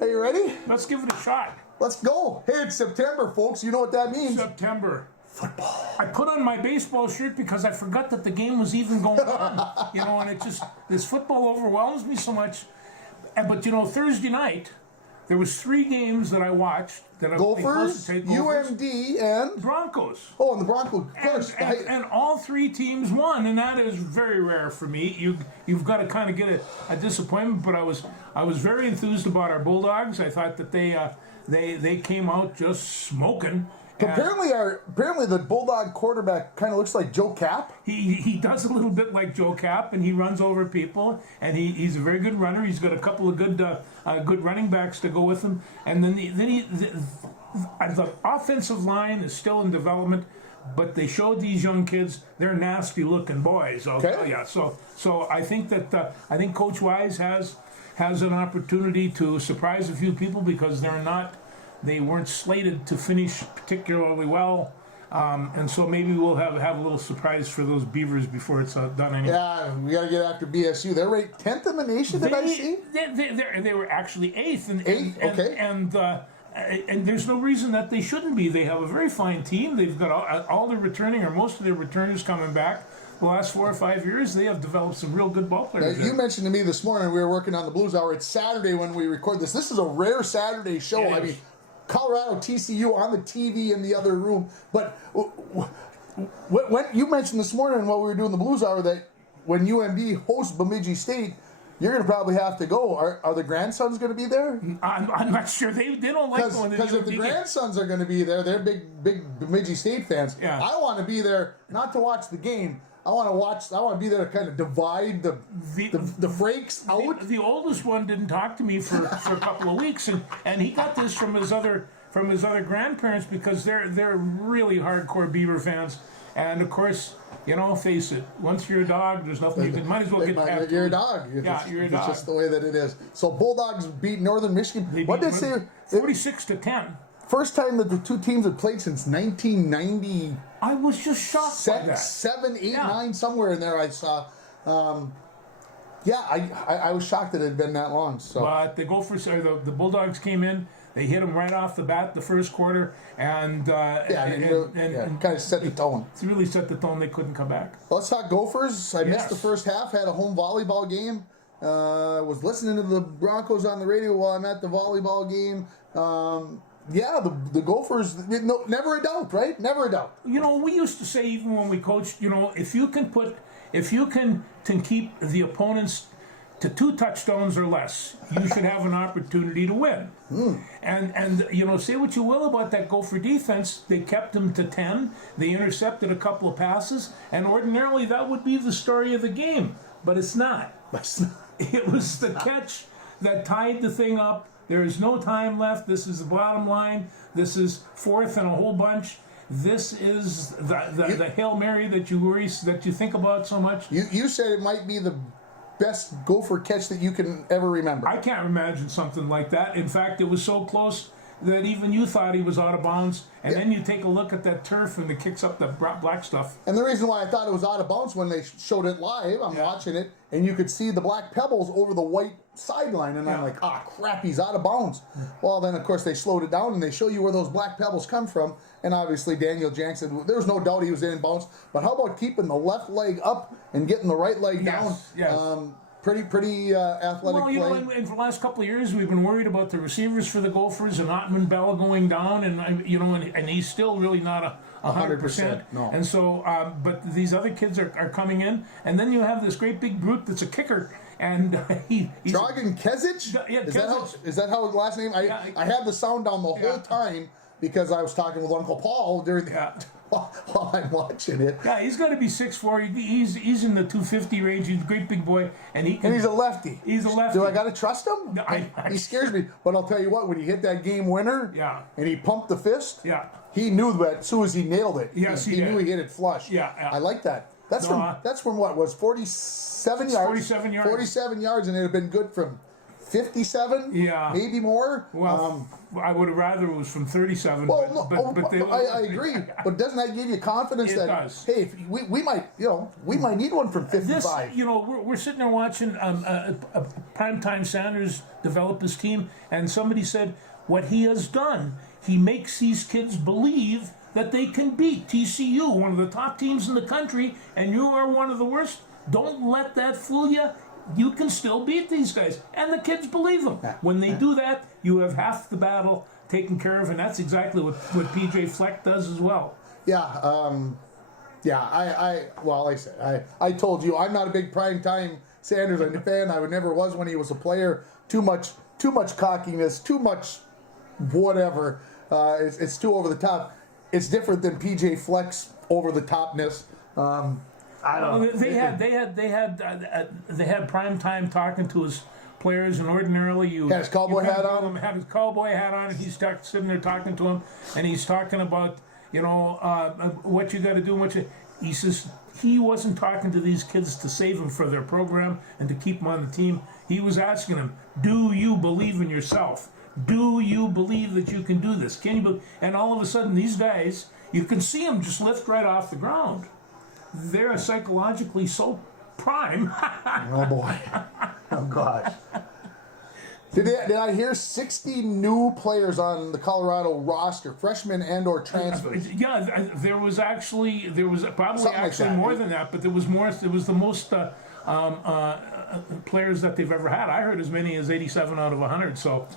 Are you ready? Let's give it a shot. Let's go. Hey, it's September, folks. You know what that means. September. Football. I put on my baseball shirt because I forgot that the game was even going on. And it just, this football overwhelms me so much. But, Thursday night, there was 3 games that I watched. That Gophers, UMD, and Broncos. Oh, and the Broncos. Of course. And all 3 teams won, and that is very rare for me. You've got to kind of get a disappointment, but I was very enthused about our Bulldogs. I thought that they came out just smoking. Apparently the Bulldog quarterback kind of looks like Joe Cap. He does a little bit like Joe Cap, and he runs over people, and he's a very good runner. He's got a couple of good running backs to go with him, and then the offensive line is still in development, but they showed these young kids they're nasty looking boys. I'll tell you. So I think that Coach Wise has an opportunity to surprise a few people because they weren't slated to finish particularly well, and so maybe we'll have a little surprise for those Beavers before it's done anyway. Yeah, we got to get after BSU. They're ranked 10th in the nation, did I see? They were actually 8th. Okay. And there's no reason that they shouldn't be. They have a very fine team. They've got all their returning, or most of their returners coming back. The last 4 or 5 years, they have developed some real good ball players. You mentioned to me this morning we were working on the Blues Hour. It's Saturday when we record this. This is a rare Saturday show. I mean, Colorado, TCU on the TV in the other room. But when you mentioned this morning while we were doing the Blues Hour that when UMD hosts Bemidji State, you're going to probably have to go. Are the grandsons going to be there? I'm not sure. They don't like going to the Because if the grandsons are going to be there, they're big Bemidji State fans. Yeah. I want to be there not to watch the game. I want to be there to kind of divide the frakes out. The oldest one didn't talk to me for a couple of weeks, and he got this from his other grandparents because they're really hardcore Beaver fans. And of course, face it, once you're a dog, there's nothing you can. Might as well get past. You're a dog. Yeah, you're a dog. It's just the way that it is. So Bulldogs beat Northern Michigan. What did they say? 46-10. First time that the two teams had played since 1990. I was just shocked by that. 7, 8, 9, somewhere in there I saw. I was shocked that it had been that long. So. But the Gophers, or the Bulldogs came in. They hit them right off the bat the first quarter, and kind of set the tone. It really set the tone. They couldn't come back. Well, let's talk Gophers. I missed the first half. Had a home volleyball game. Was listening to the Broncos on the radio while I'm at the volleyball game. The Gophers, never a doubt, right? Never a doubt. We used to say, even when we coached, if you can keep the opponents to 2 touchdowns or less, you should have an opportunity to win. And say what you will about that Gopher defense, they kept them to 10. They intercepted a couple of passes, and ordinarily that would be the story of the game, but it's not. It was the catch that tied the thing up. There is no time left. This is the bottom line. This is 4th and a whole bunch. This is the Hail Mary that you think about so much. You said it might be the best Gopher catch that you can ever remember. I can't imagine something like that. In fact, it was so close that even you thought he was out of bounds, and then you take a look at that turf and it kicks up the black stuff. And the reason why I thought it was out of bounds when they showed it live, I'm watching it, and you could see the black pebbles over the white sideline, and I'm like, crap, he's out of bounds. Well, then, of course, they slowed it down, and they show you where those black pebbles come from, and obviously Daniel Jackson, there was no doubt he was in bounds, but how about keeping the left leg up and getting the right leg down? Yes. Pretty athletic play. And for the last couple of years, we've been worried about the receivers for the Gophers and Ottman Bell going down, and he's still really not 100%. No. And so, but these other kids are coming in, and then you have this great big brute that's a kicker, and he's Dragan Kezic? Yeah, Is that how his last name? I had the sound down the whole time because I was talking with Uncle Paul during while I'm watching it. Yeah, he's got to be 6'4". He's in the 250 range. He's a great big boy, and he's a lefty. He's a lefty. Do I got to trust him? No, he scares me. But I'll tell you what, when he hit that game winner, and he pumped the fist, he knew that as soon as he nailed it. Yes, he knew he hit it flush. Yeah. I like that. That's from what was 47 yards. 47 yards. 47 yards, and it had been good from 57? Yeah. Maybe more? Well, I would have rather it was from 37. Well, but they, I agree. But doesn't that give you confidence It that, does. hey, if we might, we might need one from 55? this, we're sitting there watching Primetime Sanders develop his team, and somebody said what he has done, he makes these kids believe that they can beat TCU, one of the top teams in the country, and you are one of the worst. Don't let that fool you. You can still beat these guys. And the kids believe them. When they do that, you have half the battle taken care of, and that's exactly what PJ Fleck does as well. Yeah, well, like I said, I told you, I'm not a big primetime Sanders fan. I never was when he was a player. Too much cockiness, too much whatever. It's too over the top. It's different than PJ Fleck's over the topness. I don't know. They had prime time talking to his players, and ordinarily you had his cowboy hat on. Had his cowboy hat on, and he's sitting there talking to him, and he's talking about what you got to do. He says he wasn't talking to these kids to save them for their program and to keep them on the team. He was asking them, "Do you believe in yourself? Do you believe that you can do this? Can you?" And all of a sudden, these guys, you can see them just lift right off the ground. They're psychologically so prime. Oh boy! Oh gosh! Did I hear 60 new players on the Colorado roster, freshmen and/or transfers? Yeah, there was probably Something actually like that. more than that, but there was more. It was the most players that they've ever had. I heard as many as 87 out of 100. So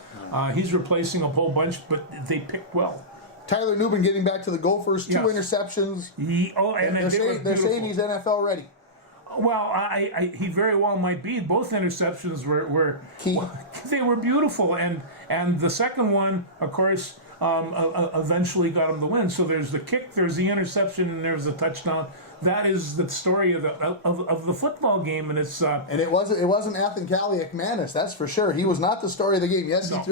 he's replacing a whole bunch, but they picked well. Tyler Nubin getting back to the Gophers, 2 Yes. interceptions. And They're saying he's NFL ready. Well, he very well might be. Both interceptions were Key. They were beautiful, and the second one, of course, eventually got him the win. So there's the kick, there's the interception, and there's the touchdown. That is the story of the football game, and it's And it wasn't Athan Kaliakmanis, that's for sure. He was not the story of the game. Yes, No. he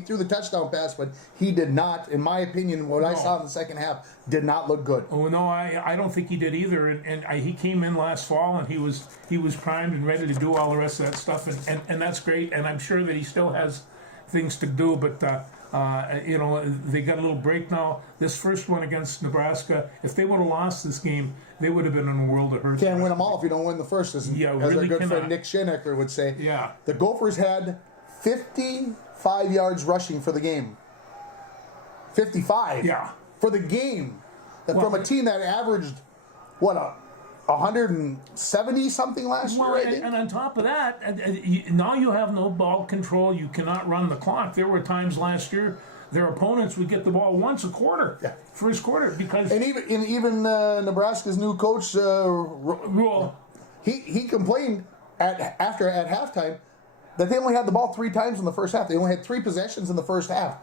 threw the touchdown pass, but he did not, in my opinion, what I saw in the second half, did not look good. Oh no, I don't think he did either. And he came in last fall, and he was primed and ready to do all the rest of that stuff, and that's great. And I'm sure that he still has things to do, but they got a little break now. This first one against Nebraska, if they would have lost this game, they would have been in a world of hurt. Can't win them all if you don't win the first, as Yeah, our really good cannot. friend Nick Schenecker would say. Yeah. The Gophers had 55 yards rushing for the game. 55? Yeah. For the game. Well, From a team that averaged, 170 something last Well, year, I think? and on top of that, now you have no ball control. You cannot run the clock. There were times last year their opponents would get the ball once a quarter, Yeah. first quarter, because And even Nebraska's new coach, Rule. he complained at halftime that they only had the ball 3 times in the first half. They only had 3 possessions in the first half.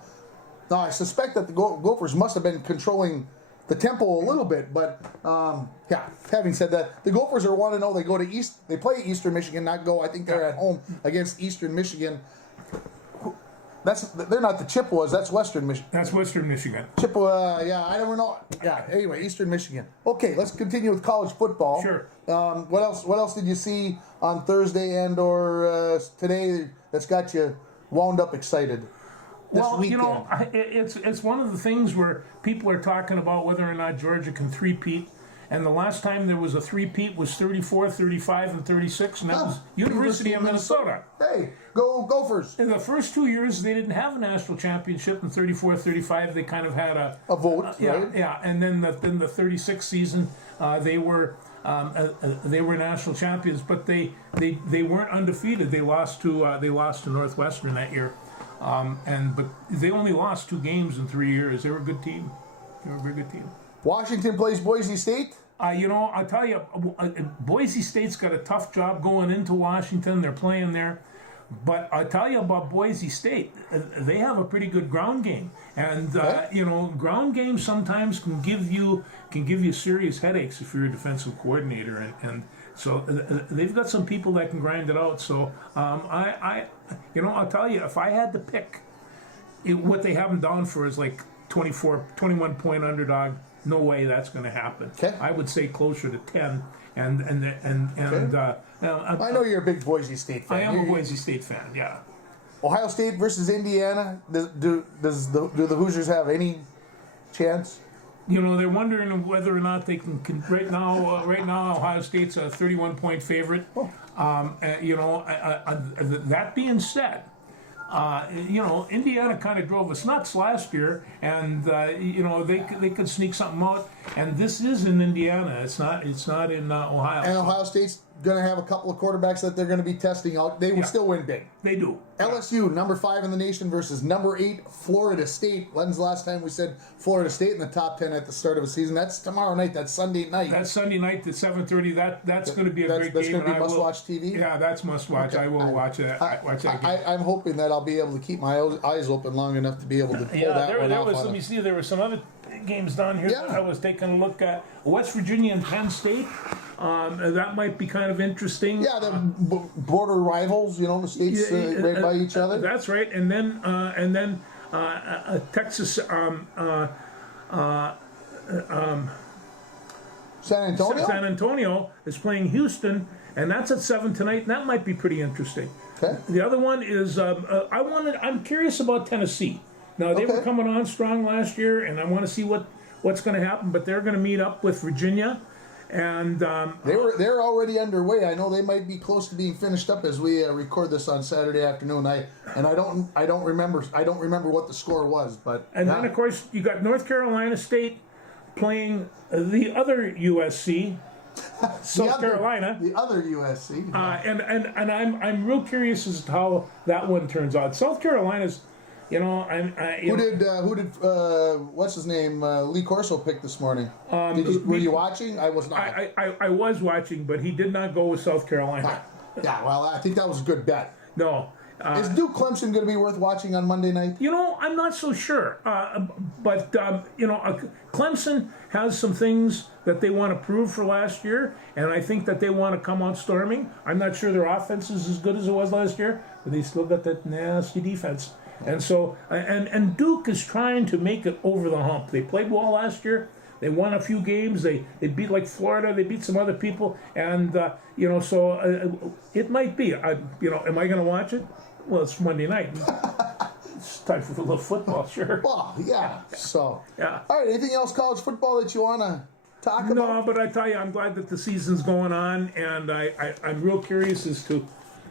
Now I suspect that the Gophers must have been controlling the tempo a little bit, but Having said that, the Gophers are 1-0. They go to They play Eastern Michigan, not go. I think they're at home against Eastern Michigan. They're not the Chippewas. That's Western Michigan. That's Western Michigan. Chippewa, I don't know. Yeah. Anyway, Eastern Michigan. Okay, let's continue with college football. Sure. What else? What else did you see on Thursday and/or today that's got you wound up excited? This Well, weekend? it's one of the things where people are talking about whether or not Georgia can three-peat. And the last time there was a three-peat was 34, 35, and 36, and that was University of Minnesota. Hey, go Gophers! In the first 2 years, they didn't have a national championship. In 34, 35, they kind of had A vote, right? Yeah. And then the 36 season, they were national champions, but they weren't undefeated. They lost to Northwestern that year, but they only lost 2 games in 3 years. They were a good team. They were a very good team. Washington plays Boise State. I'll tell you, Boise State's got a tough job going into Washington. They're playing there. But I'll tell you about Boise State. They have a pretty good ground game. And, ground games sometimes can give you serious headaches if you're a defensive coordinator. And so they've got some people that can grind it out. So I'll tell you, if I had to pick, what they have them down for is like 21-point underdog. No way that's going to happen. Okay. I would say closer to 10. I I know you're a big Boise State fan. am a Boise State fan, yeah. Ohio State versus Indiana. Do the Hoosiers have any chance? You know, they're wondering whether or not they can right now. Right now, Ohio State's a 31-point favorite. You know, that being said, you know, Indiana kind of drove us nuts last year, and you know they could sneak something out. And this is in Indiana. It's not in Ohio. And Ohio State's going to have a couple of quarterbacks that they're going to be testing out. They will still win big. They do. LSU, number 5 in the nation versus number 8, Florida State. When's the last time we said Florida State in the top 10 at the start of a season? That's tomorrow night. That's Sunday night. That's Sunday night at 7:30. That's going to be a great game. That's going to be must-watch TV? Yeah, that's must-watch. Okay. I will watch that. Watch that game. I'm hoping that I'll be able to keep my eyes open long enough to be able to pull that one off. Let me see. There were some other games down here that I was taking a look at. West Virginia and Penn State. That might be kind of interesting. Yeah, the border rivals, you know, the states right by each other. That's right. And then Texas, San Antonio? San Antonio is playing Houston, and that's at 7 tonight, and that might be pretty interesting. Okay. The other one is I'm curious about Tennessee. Now they were coming on strong last year, and I want to see what's going to happen. But they're going to meet up with Virginia, and they're already underway. I know they might be close to being finished up as we record this on Saturday afternoon. I don't remember what the score was, but then of course you got North Carolina State playing the other USC. South Carolina, the other USC, and I'm real curious as to how that one turns out. South Carolina's, you know, who did what's his name Lee Corso pick this morning? Were you watching? I was not. I was watching, but he did not go with South Carolina. Yeah, well, I think that was a good bet. No. Is Duke Clemson going to be worth watching on Monday night? You know, I'm not so sure. But you know, Clemson has some things that they want to prove for last year, and I think that they want to come out storming. I'm not sure their offense is as good as it was last year, but they still got that nasty defense. And so, and Duke is trying to make it over the hump. They played well last year. They won a few games. They beat like Florida. They beat some other people, and you know, so it might be. You know, am I going to watch it? Well, it's Monday night. It's time for a little football, sure. Well, yeah. So, yeah. All right. Anything else college football that you want to talk about? No, but I tell you, I'm glad that the season's going on, and I'm real curious as to.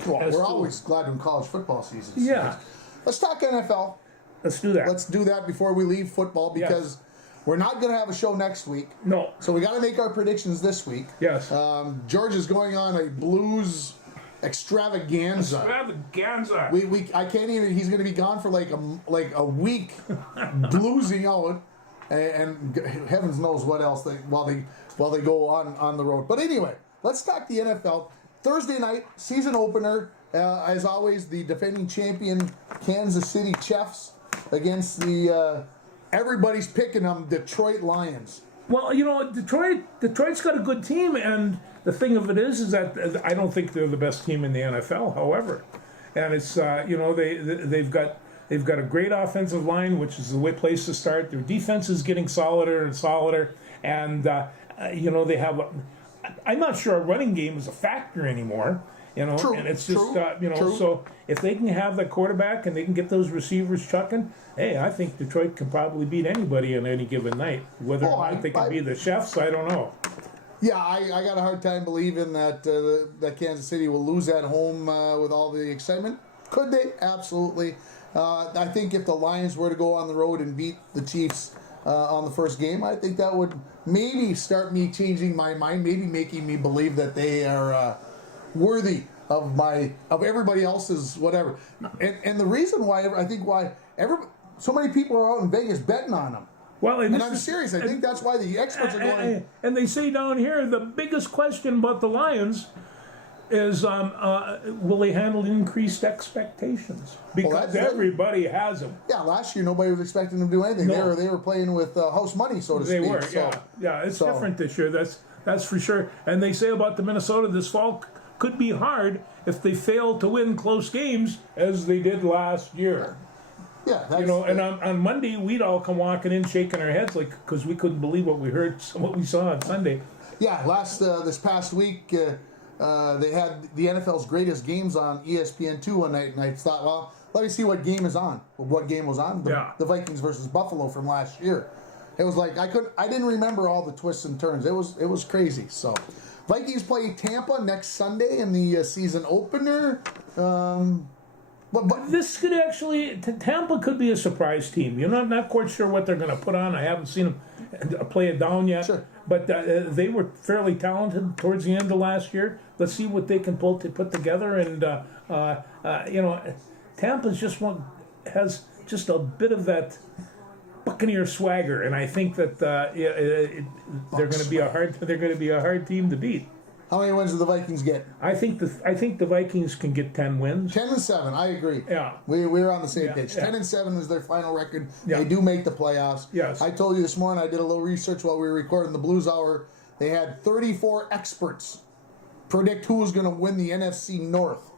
Well, we're always glad when college football season. Yeah. Let's talk NFL. Let's do that. Let's do that before we leave football because we're not going to have a show next week. No. So we got to make our predictions this week. Yes. George is going on a blues extravaganza. I can't even. He's going to be gone for like a week, bluesing out, and heavens knows what else while they go on the road. But anyway, let's talk the NFL. Thursday night season opener. As always, the defending champion Kansas City Chiefs against the everybody's picking them Detroit Lions. Well, you know, Detroit's got a good team, and the thing of it is that I don't think they're the best team in the NFL. However, and it's you know they've got a great offensive line, which is the place to start. Their defense is getting solider and solider, and you know they have. I'm not sure a running game is a factor anymore. You know, and it's just you know. So if they can have the quarterback and they can get those receivers chucking, hey, I think Detroit can probably beat anybody on any given night. Whether or not they can be the Chiefs, I don't know. Yeah, I got a hard time believing that that Kansas City will lose at home with all the excitement. Could they? Absolutely. I think if the Lions were to go on the road and beat the Chiefs on the first game, I think that would maybe start me changing my mind, maybe making me believe that they are worthy of everybody else's whatever. And the reason why so many people are out in Vegas betting on them. Well, and I'm serious. I think that's why the experts are going. And they say down here the biggest question about the Lions is will they handle increased expectations? Because everybody has them. Yeah, last year nobody was expecting them to do anything. No. They were playing with house money, so to speak. They were, yeah. It's different this year. That's for sure. And they say about the Minnesota this fall could be hard if they fail to win close games as they did last year. Yeah, you know, and on Monday we'd all come walking in shaking our heads like because we couldn't believe what we saw on Sunday. Yeah, this past week they had the NFL's greatest games on ESPN2 one night, and I thought, well, let me see what game is on. What game was on? The Vikings versus Buffalo from last year. It was like I didn't remember all the twists and turns. It was crazy. So, Vikings play Tampa next Sunday in the season opener. But this could actually, Tampa could be a surprise team. You're not quite sure what they're going to put on. I haven't seen them play it down yet. Sure. But they were fairly talented towards the end of last year. Let's see what they can put together. And Tampa's has just a bit of that Buccaneer swagger, and I think that they're going to be a hard team to beat. How many wins do the Vikings get? I think the Vikings can get 10 wins. 10-7. I agree. Yeah, we're on the same page. Yeah. 10-7 is their final record. Yeah. They do make the playoffs. Yes. I told you this morning. I did a little research while we were recording the Blues Hour. They had 34 experts predict who was going to win the NFC North.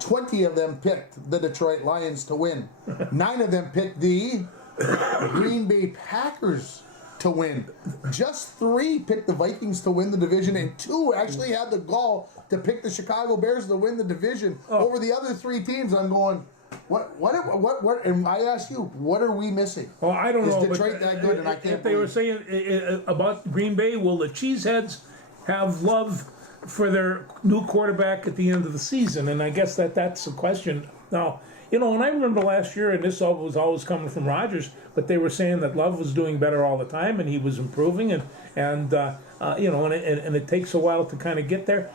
20 of them picked the Detroit Lions to win. 9 of them picked the Green Bay Packers to win. Just 3 picked the Vikings to win the division, and 2 actually had the gall to pick the Chicago Bears to win the division over the other 3 teams. I'm going, what? And I ask you, what are we missing? Well, I don't know. Is Detroit that good? And I can't. If they were saying about Green Bay, will the Cheeseheads have love for their new quarterback at the end of the season? And I guess that's the question. Now, and I remember last year, and this was always coming from Rodgers, but they were saying that Love was doing better all the time, and he was improving, and it takes a while to kind of get there.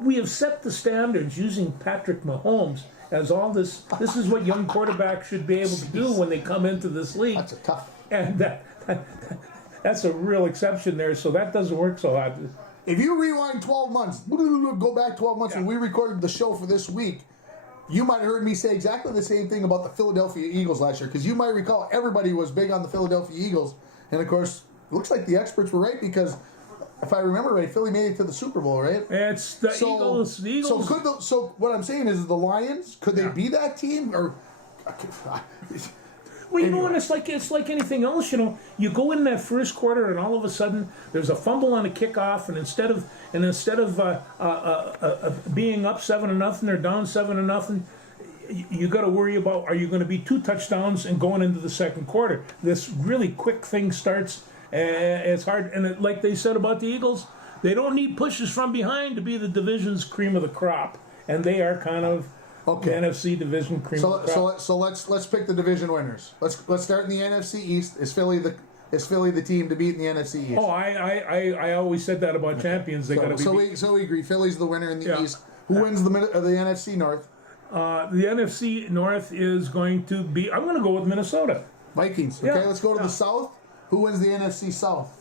We have set the standards using Patrick Mahomes as all this. This is what young quarterbacks should be able to do when they come into this league. That's a tough. And that's a real exception there, so that doesn't work so hard. If you rewind 12 months, go back 12 months when we recorded the show for this week, you might have heard me say exactly the same thing about the Philadelphia Eagles last year, because you might recall everybody was big on the Philadelphia Eagles, and of course, it looks like the experts were right, because if I remember right, Philly made it to the Super Bowl, right? It's the Eagles. The Eagles. So what I'm saying is the Lions, could they be that team? Or well, and it's like anything else. You go in that first quarter, and all of a sudden there's a fumble on a kickoff, and instead of being up 7-0 or down 7-0, you got to worry about, are you going to be 2 touchdowns and going into the second quarter? This really quick thing starts. It's hard, and like they said about the Eagles, they don't need pushes from behind to be the division's cream of the crop, and they are kind of. Okay. The NFC division cream. So let's pick the division winners. Let's start in the NFC East. Is Philly the team to beat in the NFC East? Oh, I always said that about champions. They got to be. So we agree. Philly's the winner in the East. Who wins the NFC North? The NFC North is going to be. I'm going to go with Minnesota. Vikings. Okay, let's go to the South. Who wins the NFC South?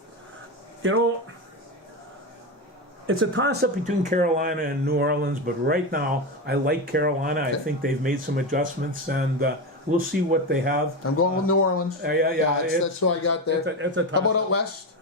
It's a toss-up between Carolina and New Orleans, but right now I like Carolina. I think they've made some adjustments, and we'll see what they have. I'm going with New Orleans. Yeah. That's what I got there. It's a toss-up. How about out West?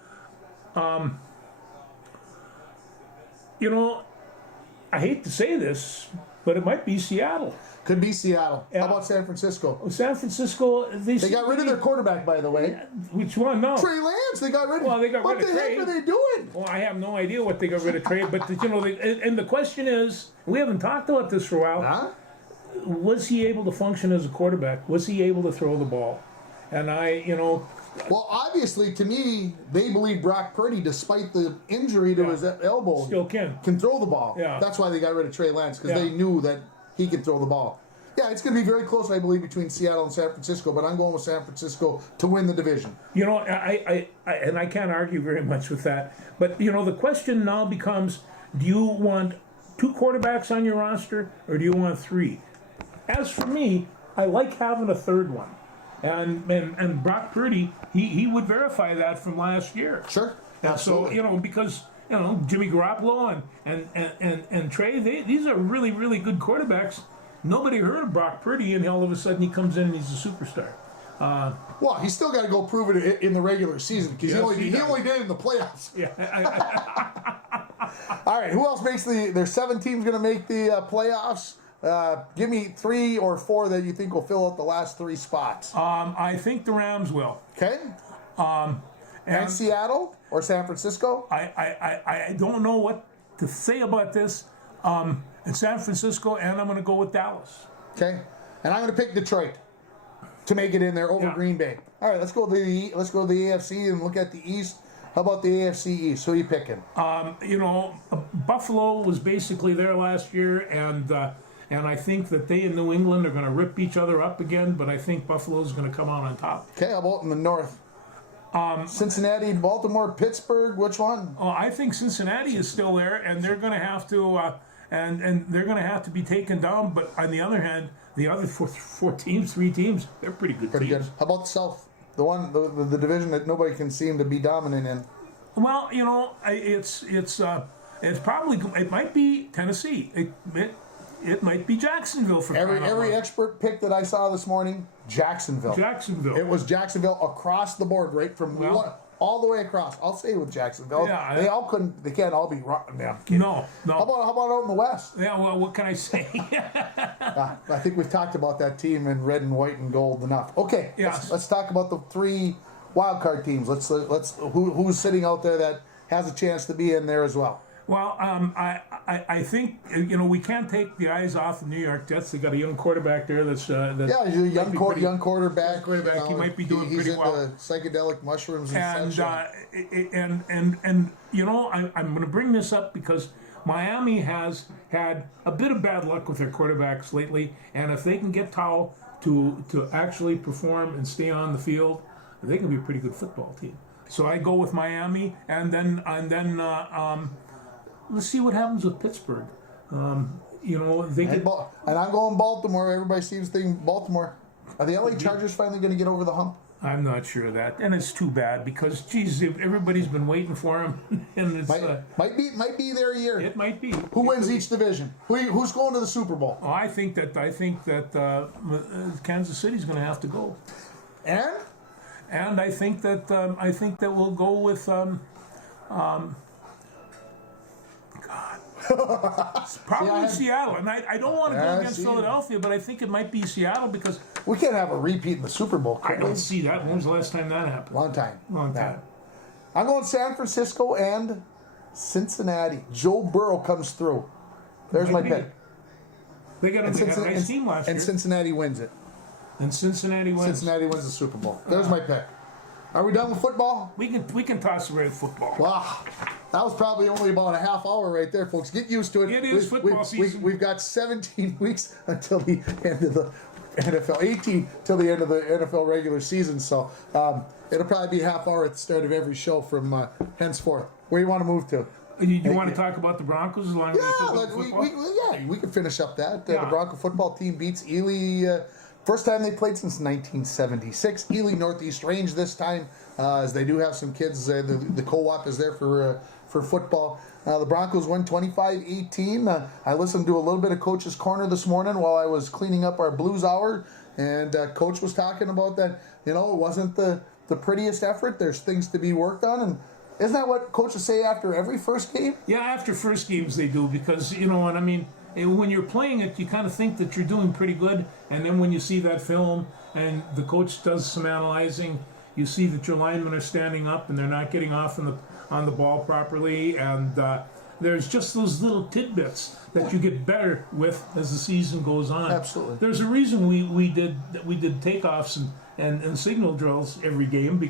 I hate to say this, but it might be Seattle. Could be Seattle. How about San Francisco? San Francisco, they got rid of their quarterback, by the way. Which one? No. Trey Lance. They got rid of. Well, they got what rid of the Trey. heck are they doing? Well, I have no idea what they got rid of Trey, but and the question is, we haven't talked about this for a while. Huh? Was he able to function as a quarterback? Was he able to throw the ball? And Well, obviously, to me, they believe Brock Purdy, despite the injury to his elbow, still can throw the ball. Yeah. That's why they got rid of Trey Lance, because they knew that he could throw the ball. Yeah, it's going to be very close, I believe, between Seattle and San Francisco, but I'm going with San Francisco to win the division. I can't argue very much with that. But, the question now becomes, do you want 2 quarterbacks on your roster, or do you want 3? As for me, I like having a third one. And Brock Purdy, he would verify that from last year. Sure. Absolutely. So, because Jimmy Garoppolo and Trey, these are really, really good quarterbacks. Nobody heard of Brock Purdy, and all of a sudden he comes in and he's a superstar. Well, he's still got to go prove it in the regular season, because he only did it in the playoffs. Yeah. All right, who else makes there's 7 teams going to make the playoffs. Give me 3 or 4 that you think will fill out the last 3 spots. I think the Rams will. Okay. And Seattle or San Francisco? I don't know what to say about this. In San Francisco, and I'm going to go with Dallas. Okay. And I'm going to pick Detroit to make it in there over Green Bay. All right, let's go to the AFC and look at the East. How about the AFC East? Who are you picking? Buffalo was basically there last year, and I think that they and New England are going to rip each other up again, but I think Buffalo's going to come out on top. Okay, how about in the North? Cincinnati, Baltimore, Pittsburgh, which one? Oh, I think Cincinnati is still there, and they're going to have to and they're going to have to be taken down. But on the other hand, the other three teams, they're pretty good. Pretty good. How about the South? The division that nobody can seem to be dominant in. Well, it's probably, it might be Tennessee. It might be Jacksonville for every expert pick that I saw this morning. Jacksonville. It was Jacksonville across the board, right from all the way across. I'll say with Jacksonville. Yeah, they can't all be wrong. No. How about out in the West? Yeah, well, what can I say? I think we've talked about that team in red and white and gold enough. Okay, let's talk about the 3 wild card teams. Let's who's sitting out there that has a chance to be in there as well. Well, I think we can't take the eyes off the New York Jets. They got a young quarterback there. That's he's a young quarterback. He might be doing pretty well. He's into psychedelic mushrooms and such. And I'm going to bring this up because Miami has had a bit of bad luck with their quarterbacks lately, and if they can get Tao to actually perform and stay on the field, they can be a pretty good football team. So I go with Miami, and then. Let's see what happens with Pittsburgh. They get... And I'm going Baltimore. Everybody seems to think Baltimore. Are the LA Chargers finally going to get over the hump? I'm not sure of that, and it's too bad because, geez, everybody's been waiting for him, and it's might be their year. It might be. Who wins each division? Who's going to the Super Bowl? Oh, I think that Kansas City's going to have to go, and I think that we'll go with. Probably Seattle, and I don't want to go against Philadelphia, but I think it might be Seattle because we can't have a repeat in the Super Bowl. I don't see that. When was the last time that happened? Long time. Yeah. I'm going San Francisco and Cincinnati. Joe Burrow comes through. There's my pick. They got a nice team last year. And Cincinnati wins it. And Cincinnati wins. Cincinnati wins the Super Bowl. There's my pick. Are we done with football? We can toss away football. Wow. That was probably only about a half hour right there, folks. Get used to it. It is football season. We've got 17 weeks until the end of the NFL, 18 till the end of the NFL regular season. So it'll probably be a half hour at the start of every show from henceforth. Where you want to move to? You want to talk about the Broncos as long as we can finish up that. The Bronco football team beats Ely. First time they played since 1976. Ely Northeast Range this time, as they do have some kids. The co-op is there for football. The Broncos win 25-18. I listened to a little bit of Coach's Corner this morning while I was cleaning up our Blues Hour, and Coach was talking about that. It wasn't the prettiest effort. There's things to be worked on, and isn't that what coaches say after every first game? Yeah, after first games they do, because what I mean. When you're playing it, you kind of think that you're doing pretty good, and then when you see that film and the coach does some analyzing, you see that your linemen are standing up and they're not getting off on the ball properly, and there's just those little tidbits that you get better with as the season goes on. Absolutely. There's a reason we did takeoffs and signal drills every game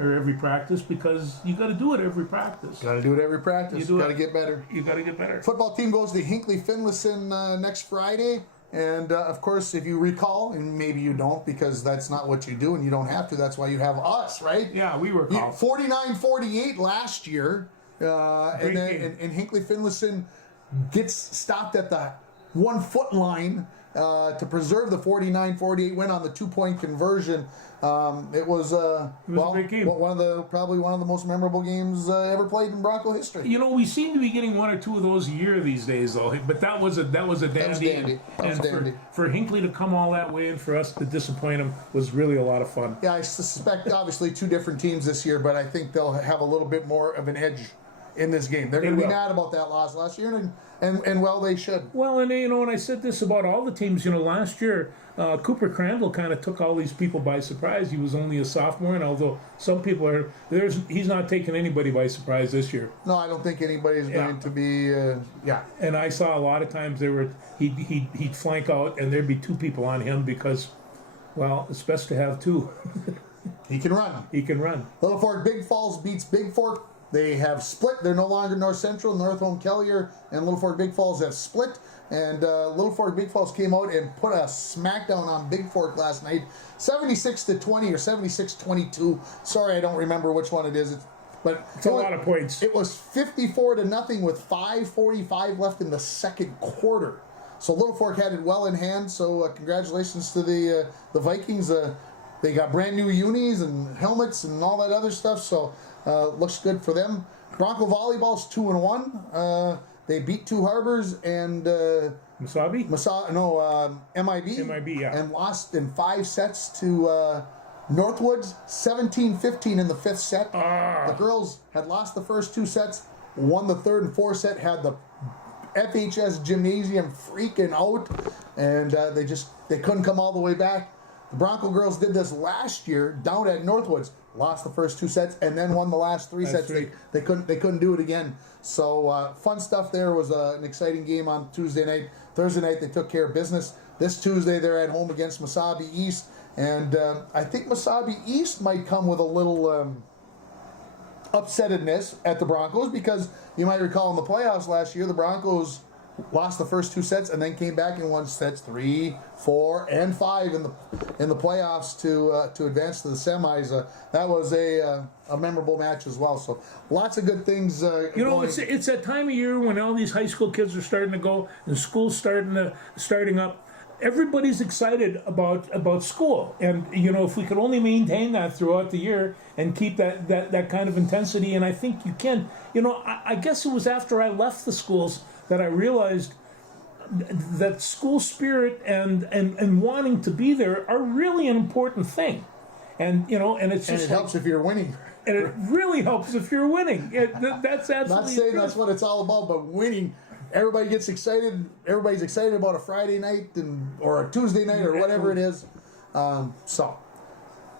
or every practice, because you got to do it every practice. Got to do it every practice. You got to get better. You got to get better. Football team goes to Hinckley Finlayson next Friday. And, of course, if you recall, and maybe you don't because that's not what you do and you don't have to, that's why you have us, right? Yeah, we recall. 49-48 last year. And Hinckley Finlayson gets stopped at the 1 foot line to preserve the 49-48 win on the 2-point conversion. It was a big game. Probably one of the most memorable games ever played in Bronco history. We seem to be getting 1 or 2 of those a year these days, though. But that was a dandy. For Hinckley to come all that way and for us to disappoint him was really a lot of fun. Yeah, I suspect obviously 2 different teams this year, but I think they'll have a little bit more of an edge in this game. They're going to be will. mad about that loss last year, and well, they should. Well, and and I said this about all the teams. Last year, Cooper Crandall kind of took all these people by surprise. He was only a sophomore, and although some people are he's not taking anybody by surprise this year. No, I don't think anybody's going to be. And I saw a lot of times he'd flank out, and there'd be two people on him because, well, it's best to have two. He can run. He can run. Little Fork Big Falls beats Big Fork. They have split. They're no longer North Central. North Home Kellier and Little Fork Big Falls have split. And Little Fork Big Falls came out and put a smackdown on Big Fork last night, 76-20 or 76-22. Sorry, I don't remember which one it is. But it's a lot of points. It was 54-0 with 5:45 left in the second quarter. So Little Fork had it well in hand. So congratulations to the Vikings. They got brand new unis and helmets and all that other stuff. So looks good for them. Bronco Volleyball's 2-1. They beat Two Harbors and MIB, MIB, yeah, and lost in 5 sets to Northwoods, 17-15 in the 5th set. The girls had lost the first 2 sets, won the 3rd and 4th set, had the FHS gymnasium freaking out, and they couldn't come all the way back. The Bronco girls did this last year down at Northwoods. Lost the first 2 sets and then won the last 3 sets. Right. They couldn't do it again. So fun stuff there. Was an exciting game on Tuesday night. Thursday night they took care of business. This Tuesday they're at home against Mesabi East, and I think Mesabi East might come with a little upsettedness at the Broncos, because you might recall in the playoffs last year the Broncos lost the first 2 sets and then came back and won sets 3, 4, and 5 in the playoffs to advance to the semis. That was a memorable match as well. So lots of good things. It's that time of year when all these high school kids are starting to go and school's starting up. Everybody's excited about school, and if we could only maintain that throughout the year and keep that kind of intensity, and I think you can. I guess it was after I left the schools that I realized that school spirit and wanting to be there are really an important thing, and it's just it helps if you're winning. And it really helps if you're winning. That's absolutely not saying true. That's what it's all about, but winning. Everybody gets excited. Everybody's excited about a Friday night or a Tuesday night or whatever it is.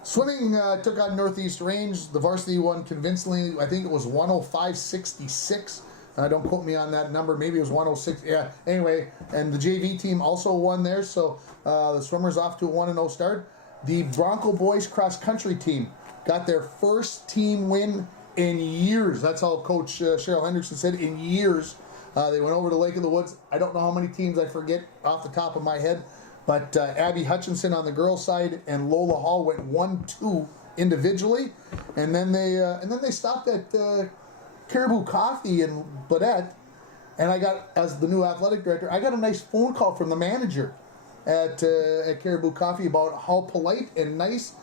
Swimming took on Northeast Range. The varsity won convincingly. I think it was 105-66. Don't quote me on that number. Maybe it was 106. Yeah. Anyway, and the JV team also won there. So the swimmers off to a 1-0 start. The Bronco boys cross country team got their first team win in years. That's how Coach Cheryl Hendrickson said, in years. They went over to Lake of the Woods. I don't know how many teams, I forget off the top of my head, but Abby Hutchinson on the girls' side and Lola Hall went 1-2 individually, and then they stopped at Caribou Coffee in Baudette, and I got, as the new athletic director, I got a nice phone call from the manager at Caribou Coffee about how polite and nice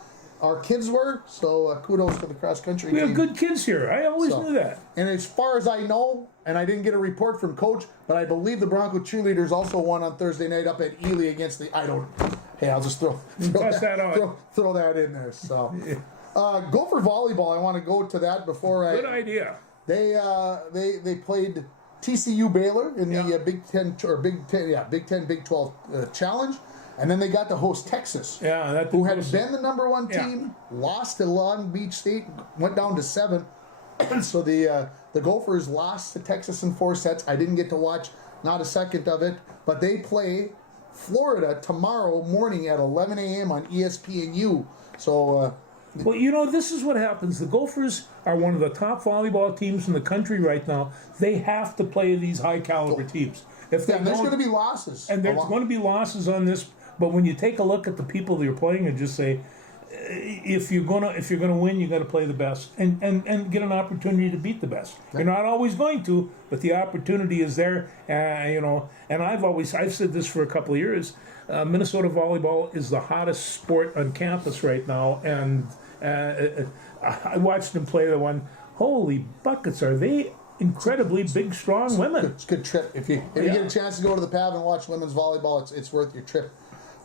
our kids were. So kudos to the cross country team. We have good kids here. I always knew that. And as far as I know, and I didn't get a report from Coach, but I believe the Bronco cheerleaders also won on Thursday night up at Ely against the. I'll just throw that in there. So Gopher volleyball. I want to go to that before Good idea. They played TCU Baylor in the Big Ten Big 12 challenge. And then they got to host Texas, who had been the number 1 team, lost to Long Beach State, went down to 7. So the Gophers lost to Texas in 4 sets. I didn't get to watch not a second of it, but they play Florida tomorrow morning at 11 a.m. on ESPNU. So. Well, this is what happens. The Gophers are one of the top volleyball teams in the country right now. They have to play these high-caliber teams. There's going to be losses. And there's going to be losses on this. But when you take a look at the people that you're playing and just say, if you're gonna win, you got to play the best and get an opportunity to beat the best. You're not always going to, but the opportunity is there. And I've said this for a couple of years. Minnesota volleyball is the hottest sport on campus right now, and I watched them play the one. Holy buckets, are they incredibly big, strong women? It's a good trip. If you get a chance to go to the PAV and watch women's volleyball, it's worth your trip.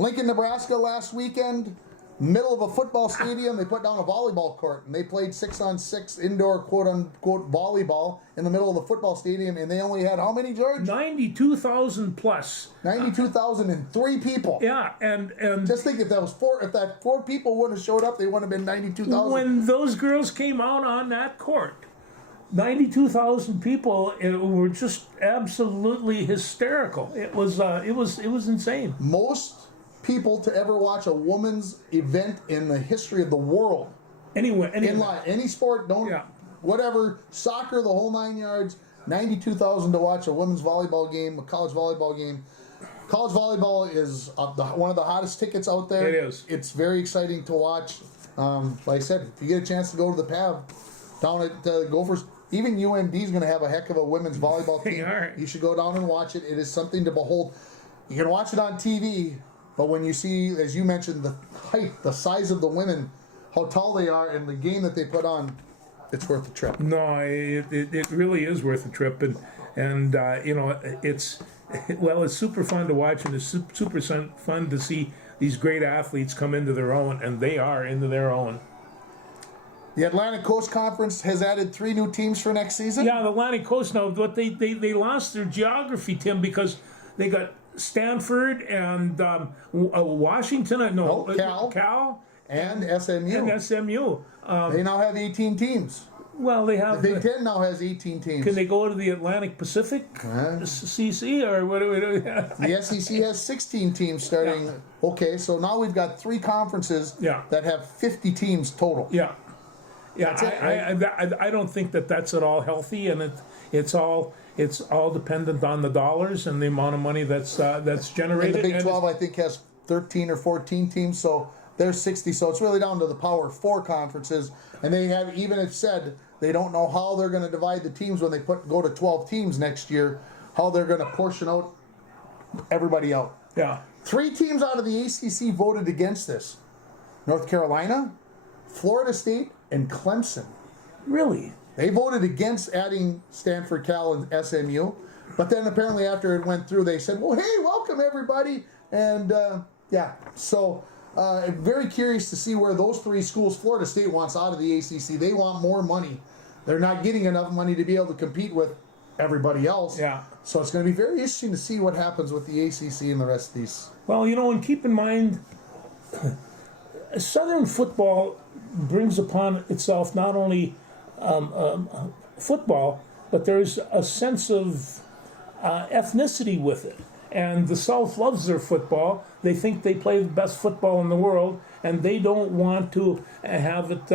Lincoln, Nebraska last weekend. middle of a football stadium, they put down a volleyball court, and they played 6-on-6 indoor quote-unquote volleyball in the middle of the football stadium, and they only had how many, George? 92,000 plus. 92,003 people. Yeah, and Just think if that four people wouldn't have showed up, they wouldn't have been 92,000. when those girls came out on that court, 92,000 people were just absolutely hysterical. It was insane. Most people to ever watch a women's event in the history of the world. Anyway, In line, any sport, Yeah. whatever, soccer, the whole 9 yards, 92,000 to watch a women's volleyball game, a college volleyball game. College volleyball is one of the hottest tickets out there. It is. It's very exciting to watch. Like I said, if you get a chance to go to the PAV down at Gophers, even UND is going to have a heck of a women's volleyball team. They are. You should go down and watch it. It is something to behold. You can watch it on TV, but when you see, as you mentioned, the height, the size of the women, how tall they are, and the game that they put on, it's worth the trip. No, it really is worth the trip, and you know, it's super fun to watch, and it's super fun to see these great athletes come into their own, and they are into their own. The Atlantic Coast Conference has added 3 new teams for next season. Yeah, the Atlantic Coast now, but they lost their geography, Tim, because they got Stanford and Washington. Cal and SMU. and SMU. They now have 18 teams. Well, they have. The Big Ten now has 18 teams. Can they go to the Atlantic Pacific CC or what? The SEC has 16 teams starting. Yeah. Okay, so now we've got 3 conferences Yeah. that have 50 teams total. Yeah, yeah. That's it, right? I don't think that's at all healthy, and it's all dependent on the dollars and the amount of money that's generated. And the Big And 12, I think, has 13 or 14 teams, so there's 60. So it's really down to the Power 4 conferences, and they have even said they don't know how they're going to divide the teams when they go to 12 teams next year. How they're going to portion out everybody out. Yeah. 3 teams out of the ACC voted against this: North Carolina, Florida State, and Clemson. Really? They voted against adding Stanford, Cal, and SMU. But then apparently after it went through, they said, well, hey, welcome everybody. And yeah, so I'm very curious to see where those 3 schools, Florida State wants out of the ACC. They want more money. They're not getting enough money to be able to compete with everybody else. Yeah. So it's going to be very interesting to see what happens with the ACC and the rest of these. Well, you know, and keep in mind, Southern football brings upon itself not only football, but there's a sense of ethnicity with it. And the South loves their football. They think they play the best football in the world, and they don't want to have it,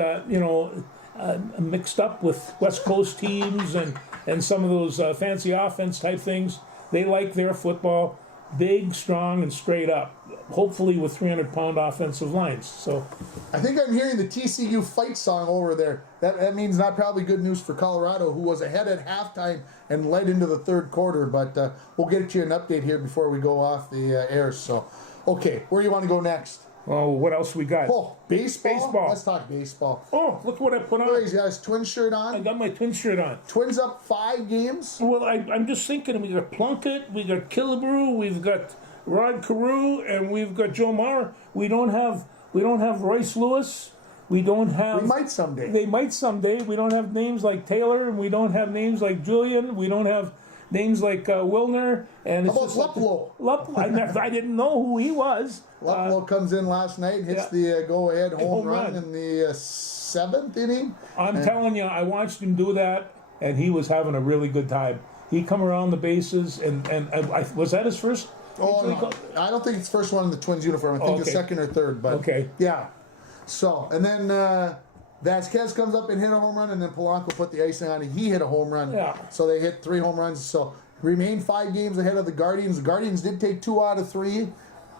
mixed up with West Coast teams and some of those fancy offense type things. They like their football big, strong, and straight up, hopefully with 300-pound offensive lines. So I think I'm hearing the TCU fight song over there. That means not probably good news for Colorado, who was ahead at halftime and led into the third quarter. But we'll get you an update here before we go off the air. So, okay, where do you want to go next? oh, what else we got? Oh, baseball? Baseball. Let's talk baseball. Oh, look what I put on. He's got his twin shirt I on. got my twin shirt on. Twins up 5 games. Well, I'm just thinking, we got Plunkett, we got Killebrew, we've got Rod Carew, and we've got Joe Mauer. We don't have Royce Lewis. We don't have. We might someday. They might someday. We don't have names like Taylor, and we don't have names like Julian. We don't have names like Wilner. And How about Luplow? I didn't know who he was. Luplow comes in last night and hits the go-ahead home run in the 7th inning. I'm telling you, I watched him do that, and he was having a really good time. He come around the bases, and was that his first? Oh, no. I don't think it's the first one in the Twins uniform. I think the second or third. But okay. Yeah. So, and then Vasquez comes up and hit a home run, and then Polanco put the icing on it. He hit a home run. Yeah. So they hit 3 home runs. So remain 5 games ahead of the Guardians. The Guardians did take 2 out of 3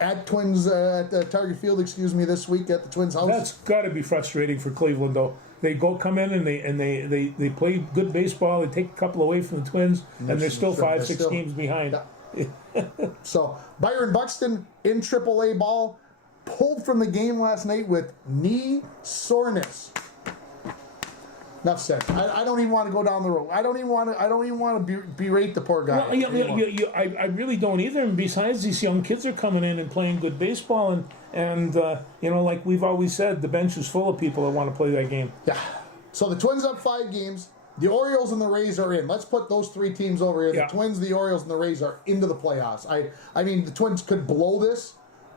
at Twins at Target Field, this week at the Twins' house. That's got to be frustrating for Cleveland, though. They come in and they play good baseball. They take a couple away from the Twins, and they're still 5-6 games behind. Yeah. So Byron Buxton in AAA ball, pulled from the game last night with knee soreness. Enough said. I don't even want to go down the road. I don't even want to berate the poor guy. Well, I really don't either. And besides, these young kids are coming in and playing good baseball, and like we've always said, the bench is full of people that want to play that game. Yeah. So the Twins up 5 games. The Orioles and the Rays are in. Let's put those 3 teams over here. Yeah. The Twins, the Orioles, and the Rays are into the playoffs. I mean, the Twins could blow this.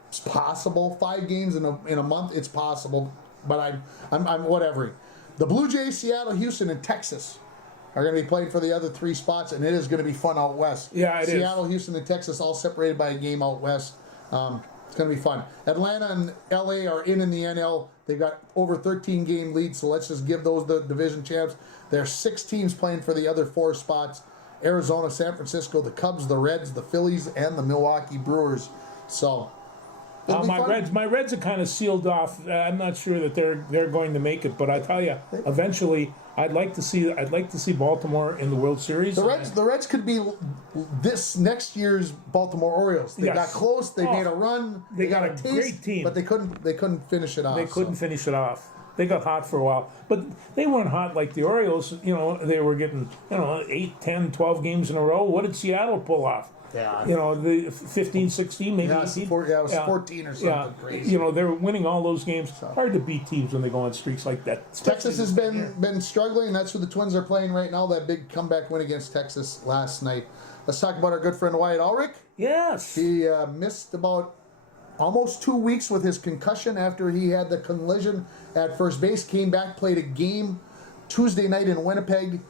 It's possible. 5 games in a month, it's possible. But I'm whatever. The Blue Jays, Seattle, Houston, and Texas are going to be playing for the other 3 spots, and it is going to be fun out west. Yeah, it is. Seattle, Houston, and Texas all separated by a game out west. It's going to be fun. Atlanta and LA are in the NL. They've got over 13-game lead, so let's just give those the division champs. There are 6 teams playing for the other 4 spots. Arizona, San Francisco, the Cubs, the Reds, the Phillies, and the Milwaukee Brewers. So my Reds are kind of sealed off. I'm not sure that they're going to make it, but I tell you, eventually, I'd like to see Baltimore in the World Series. The Reds could be this next year's Baltimore Orioles. They got close. They made a run. They got a taste, great team, but they couldn't finish it off. They couldn't finish it off. They got hot for a while, but they weren't hot like the Orioles. They were getting 8, 10, 12 games in a row. What did Seattle pull off? Yeah. The 15, 16, maybe 18. It was 14 or something crazy. They were winning all those games. Hard to beat teams when they go on streaks like that. Texas has been struggling. That's who the Twins are playing right now. That big comeback win against Texas last night. Let's talk about our good friend Wyatt Ulrich. Yes. He missed about almost 2 weeks with his concussion after he had the collision at first base. Came back, played a game Tuesday night in Winnipeg.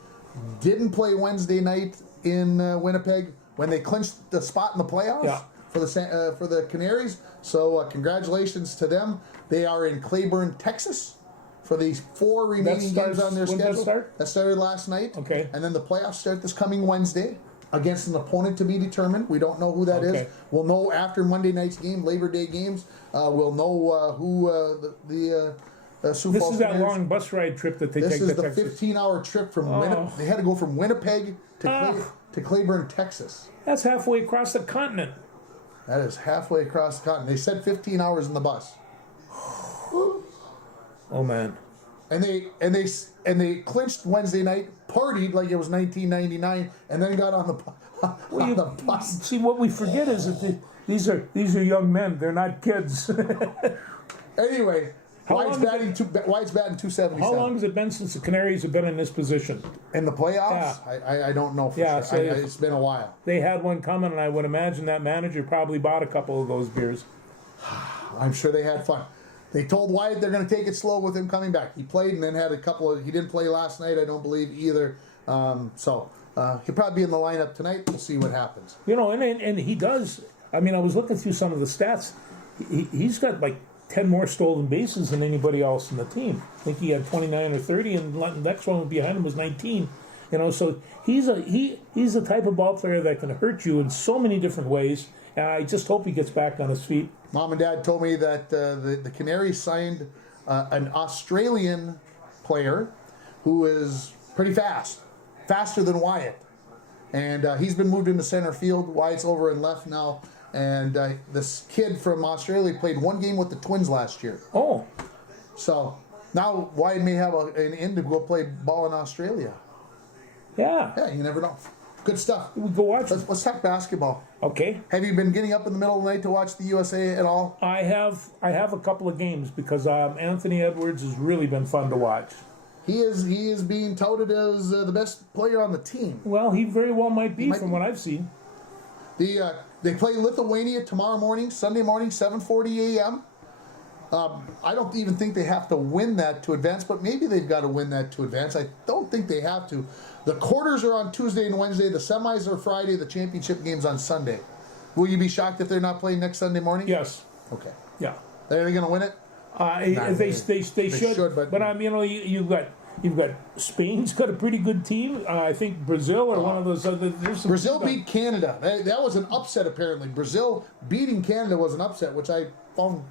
Didn't play Wednesday night in Winnipeg when they clinched the spot in the playoffs for the Canaries. So congratulations to them. They are in Cleburne, Texas for these 4 remaining games on their schedule. That started last night. Okay. And then the playoffs start this coming Wednesday against an opponent to be determined. We don't know who that is. We'll know after Monday night's game, Labor Day games. We'll know who the Sioux This Falls is that Canaries. long bus ride trip that they This take is to the Texas. 15-hour trip from Winnipeg. They had to go from Winnipeg to Cleburne, Texas. That's halfway across the continent. That is halfway across the continent. They said 15 hours in the bus. Oh man. And they clinched Wednesday night, partied like it was 1999, and then got on the bus. See, what we forget is that these are young men. They're not kids. Anyway, White's batting 277. How long has it been since the Canaries have been in this position? In the playoffs? Yeah. I don't know for sure. So it's been a while. They had one coming, and I would imagine that manager probably bought a couple of those beers. I'm sure they had fun. They told Wyatt they're going to take it slow with him coming back. He played and then had a couple of... He didn't play last night, I don't believe, either. He'll probably be in the lineup tonight. We'll see what happens. And he does... I mean, I was looking through some of the stats. He's got like 10 more stolen bases than anybody else in the team. I think he had 29 or 30, and the next one behind him was 19. So he's the type of ball player that can hurt you in so many different ways. And I just hope he gets back on his feet. Mom and Dad told me that the Canaries signed an Australian player who is pretty fast, faster than Wyatt. And he's been moved into center field. Wyatt's over in left now. And this kid from Australia played 1 game with the Twins last year. Oh. So now Wyatt may have an in to go play ball in Australia. Yeah. Yeah, you never know. Good stuff. We go watch. Let's talk basketball. Okay. Have you been getting up in the middle of the night to watch the USA at all? I have a couple of games because Anthony Edwards has really been fun to watch. He is being touted as the best player on the team. Well, he very well might be from what I've seen. They play Lithuania tomorrow morning, Sunday morning, 7:40 a.m. I don't even think they have to win that to advance, but maybe they've got to win that to advance. I don't think they have to. The quarters are on Tuesday and Wednesday. The semis are Friday. The championship game's on Sunday. Will you be shocked if they're not playing next Sunday morning? Yes. Okay. Yeah. Are they going to win it? They should. But you've got Spain's got a pretty good team. I think Brazil or one of those other. Brazil beat Canada. That was an upset apparently. Brazil beating Canada was an upset, which I found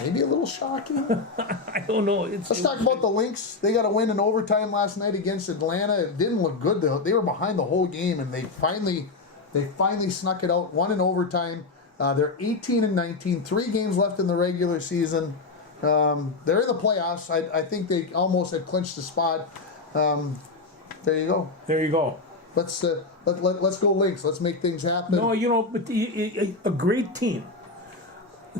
maybe a little shocking. I don't know. Let's talk about the Lynx. They got a win in overtime last night against Atlanta. It didn't look good though. They were behind the whole game, and they finally snuck it out. Won in overtime. They're 18-19. 3 games left in the regular season. They're in the playoffs. I think they almost had clinched the spot. There you go. There you go. Let's let's go Lynx. Let's make things happen. No, but a great team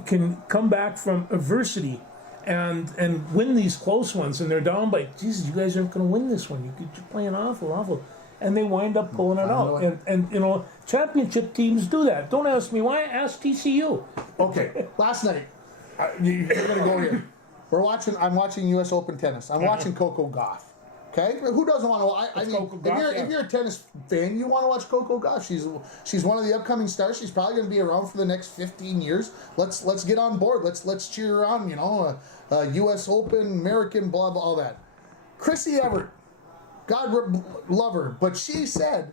can come back from adversity and win these close ones, and they're down by, Jesus, you guys aren't going to win this one. You're playing awful, and they wind up pulling it out. And championship teams do that. Don't ask me why. Ask TCU. Okay, last night you're going to go here. I'm watching U.S. Open tennis. I'm watching Coco Gauff. Okay, who doesn't want to? I mean, Coco Gauff, if you're a tennis fan, you want to watch Coco Gauff. She's one of the upcoming stars. She's probably going to be around for the next 15 years. Let's get on board. Let's cheer her on. U.S. Open, American, blah blah, all that. Chrissy Everett, God love her, but she said,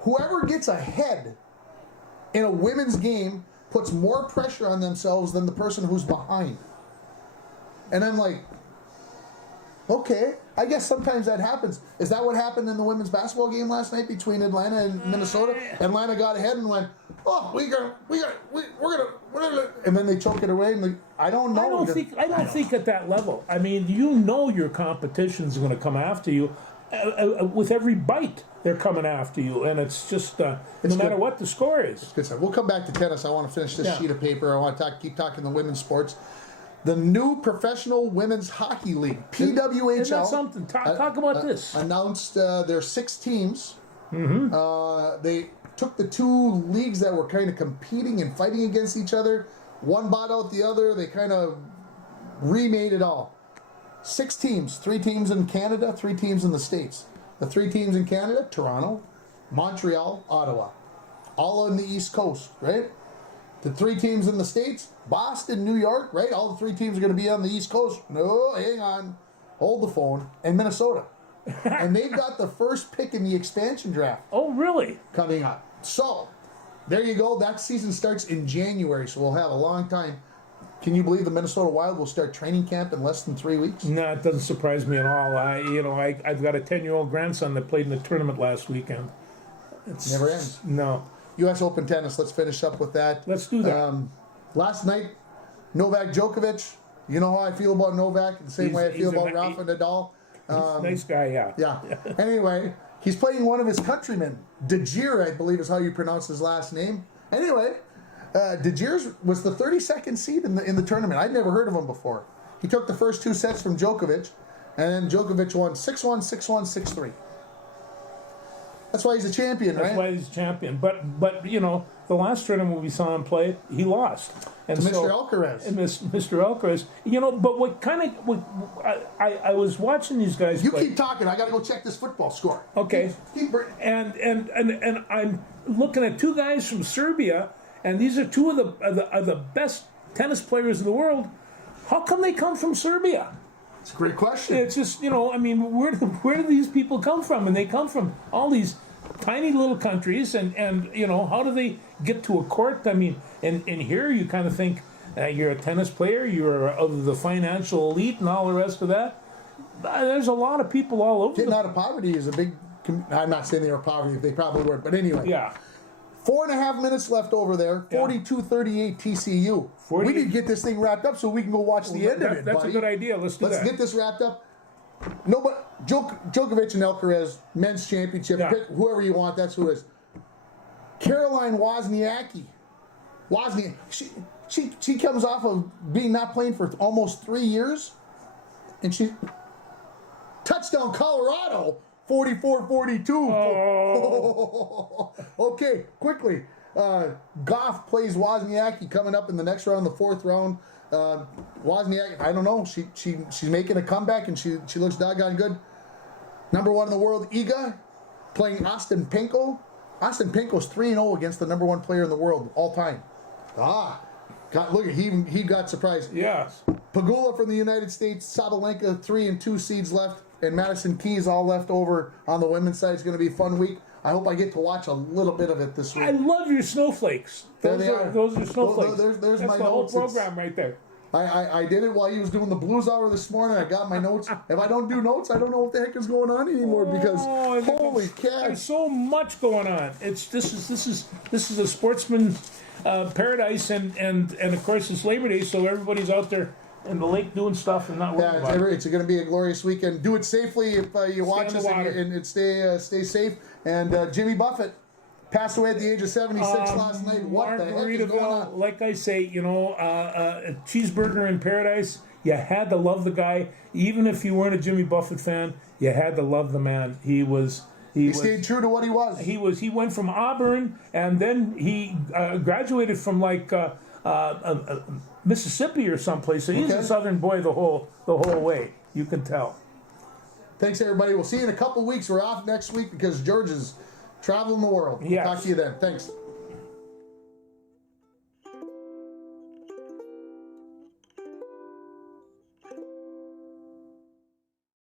whoever gets ahead in a women's game puts more pressure on themselves than the person who's behind. And I'm like, okay, I guess sometimes that happens. Is that what happened in the women's basketball game last night between Atlanta and Minnesota? Atlanta got ahead and went, oh, we're gonna, and then they choke it away. And I don't know. I don't think at that level. I mean, your competition's going to come after you. With every bite, they're coming after you, and it's just no matter what the score is. It's good stuff. We'll come back to tennis. I want to finish this sheet of paper. I want to keep talking the women's sports. The new Professional Women's Hockey League, PWHL. Isn't that something? Talk about this. Announced their 6 teams. Mm-hmm. They took the 2 leagues that were kind of competing and fighting against each other. One bought out the other. They kind of remade it all. 6 teams. 3 teams in Canada, 3 teams in the States. The 3 teams in Canada, Toronto, Montreal, Ottawa. All on the East Coast, right? The 3 teams in the States, Boston, New York, right? All the 3 teams are going to be on the East Coast. No, hang on. Hold the phone. And Minnesota. And they've got the first pick in the expansion draft. Oh, really? Coming up. So, there you go. That season starts in January, so we'll have a long time. Can you believe the Minnesota Wild will start training camp in less than 3 weeks? No, it doesn't surprise me at all. I've got a 10-year-old grandson that played in the tournament last weekend. It never ends. No. U.S. Open tennis. Let's finish up with that. Let's do that. Last night, Novak Djokovic. You know how I feel about Novak, the same way I feel about Rafa Nadal. Nice guy, yeah. Yeah. Anyway, he's playing one of his countrymen. Dejir, I believe is how you pronounce his last name. Anyway, Dejir was the 32nd seed in the tournament. I'd never heard of him before. He took the first 2 sets from Djokovic, and then Djokovic won 6-1, 6-1, 6-3. That's why he's a champion, right? That's why he's a champion. But the last tournament we saw him play, he lost. And Mr. Alcaraz. Mr. Alcaraz. But what kind of... I was watching these guys You play. keep talking. I got to go check this football score. Okay. And I'm looking at 2 guys from Serbia, and these are 2 of the best tennis players in the world. How come they come from Serbia? It's a great question. It's just, where do these people come from? And they come from all these tiny little countries, and how do they get to a court? I mean, and here you kind of think you're a tennis player, you're of the financial elite and all the rest of that. There's a lot of people all over. Getting out of poverty is a big... I'm not saying they were poverty, they probably weren't, but anyway. Yeah. 4.5 minutes left over there. 42-38 TCU. We need to get this thing wrapped up so we can go watch the end of it, That's buddy. a good idea. Let's Let's get this wrapped up. No, but Djokovic and Alcaraz, men's championship. Yeah. Pick whoever you want. That's who it is. Caroline Wozniacki. She comes off of being not playing for almost 3 years, and she touchdown Colorado. 44-42. Oh. Okay, quickly. Goff plays Wozniacki coming up in the next round, the 4th round. Wozniacki, I don't know. She's making a comeback, and she looks doggone good. Number 1 in the world, Iga, playing Austin Penko. Austin Penko's 3-0 against the number 1 player in the world all time. Look, he got surprised. Yes. Pagula from the United States, Sabalenka, 3 and 2 seeds left, and Madison Keys all left over on the women's side. It's going to be a fun week. I hope I get to watch a little bit of it this week. I love your snowflakes. Those are snowflakes. There's That's my the whole notes. program right there. I did it while he was doing the Blues Hour this morning. I got my notes. If I don't do notes, I don't know what the heck is going on anymore because holy cow! There's so much going on. This is a sportsman paradise, and of course it's Labor Day, so everybody's out there in the lake doing stuff and not worrying about it. It's going to be a glorious weekend. Do it safely if you watch in us the water. and stay safe. And Jimmy Buffett passed away at the age of 76 last night. What Mark the heck is going Maritaville, on? like I say, a cheeseburger in paradise. You had to love the guy, even if you weren't a Jimmy Buffett fan. You had to love the man. He Stayed true to what he was. He went from Auburn, and then he graduated from Mississippi or someplace. So he's a Southern boy the whole way. You can tell. Thanks, everybody. We'll see you in a couple weeks. We're off next week because George is traveling the world. Yes. Talk to you then. Thanks.